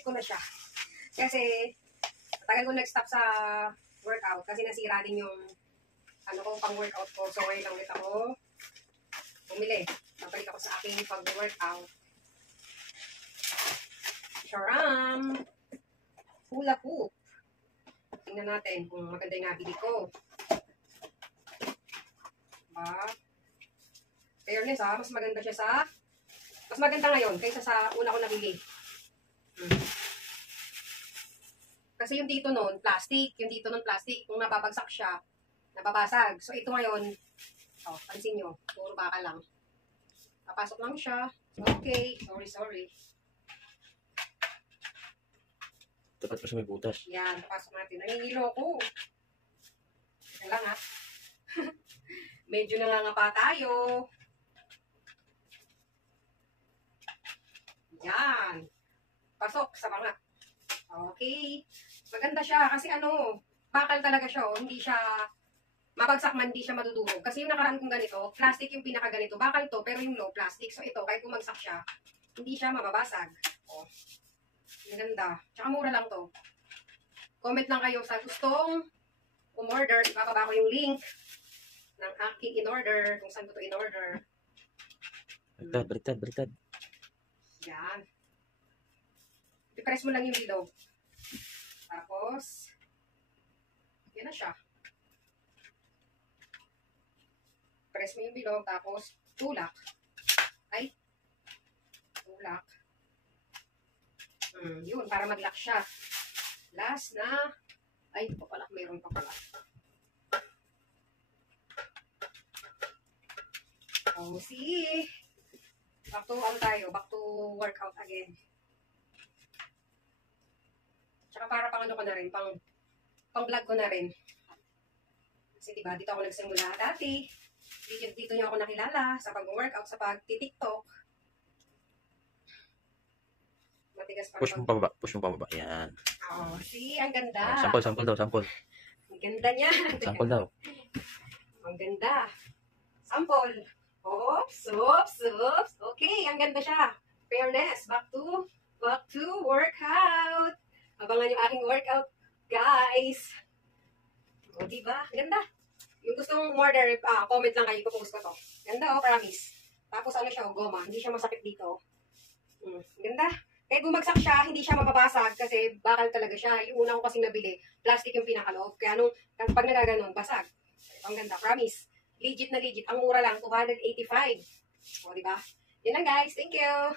ko na siya. Kasi, tagal ko nag-stop sa workout kasi nasira din yung ano ko, pang-workout ko. So, ngayon lang ulit ako bumili. Babalik ako sa aking pag-workout. Charam! Hula hoop. Tingnan natin kung maganda yung nabili ko. Diba? Fairness ha, mas maganda siya sa... Mas maganda ngayon kaysa sa una ko nabili. Kasi yung dito nun, plastic. Yung dito nun, plastic. Kung nababagsak siya, nababasag. So, ito ngayon, oh, pansin nyo, puro baka lang. Papasok lang siya. Okay, sorry. Dapat pa siya may butas. Yan, papasok natin. Nangingilo ko. Yan lang ha. Medyo nangangapa tayo. Yan. Pasok sa mga. Okay. Maganda siya kasi ano, bakal talaga siya. Oh. Hindi siya, mabagsak man, hindi siya madudurog. Kasi yung nakaraan kong ganito, plastic yung pinaka ganito. Bakal to, pero yung low plastic. So ito, kahit bumagsak siya, hindi siya mababasag. Oh. Maganda. Tsaka mura lang to. Comment lang kayo sa gustong umorder. Ipapaba ko yung link ng aking in-order. Kung saan ko to in-order. Baliktad. Yan. I-press mo lang yung bilog. Tapos, yan na siya. Press mo yung bilog, tapos tulak. Ay, tulak. Yun, para mag-lock siya. Last na, ay, ito pa pala, mayroon pa pala. Oh, see? Back to, back to workout again. Tsaka para pang ano ko na rin, pang vlog ko na rin. Kasi diba, dito ako nagsimula dati. Dito niyo ako nakilala sa pag-workout, sa pag-tiktok. Matigas pa. Push mo pababa. Yan. Oh, see, ang ganda. Sample daw. Ang ganda niya. Sample daw. Ang ganda. Sample. Oops. Okay, ang ganda siya. Fairness. Back to workout. Abangan yung aking workout, guys. O, diba? Ganda. Yung gustong order, comment lang kayo, ipopost ko to. Ganda, promise. Tapos ano siya, goma. Hindi siya masakit dito. Ganda. Kahit bumagsak siya, hindi siya mababasag kasi bakal talaga siya. Yung una ko kasing nabili, plastic yung pinakaloob. Kaya pag nagaganon, basag. Ang ganda, promise. Legit na legit. Ang mura lang, 285. O, diba? Yun lang, guys. Thank you.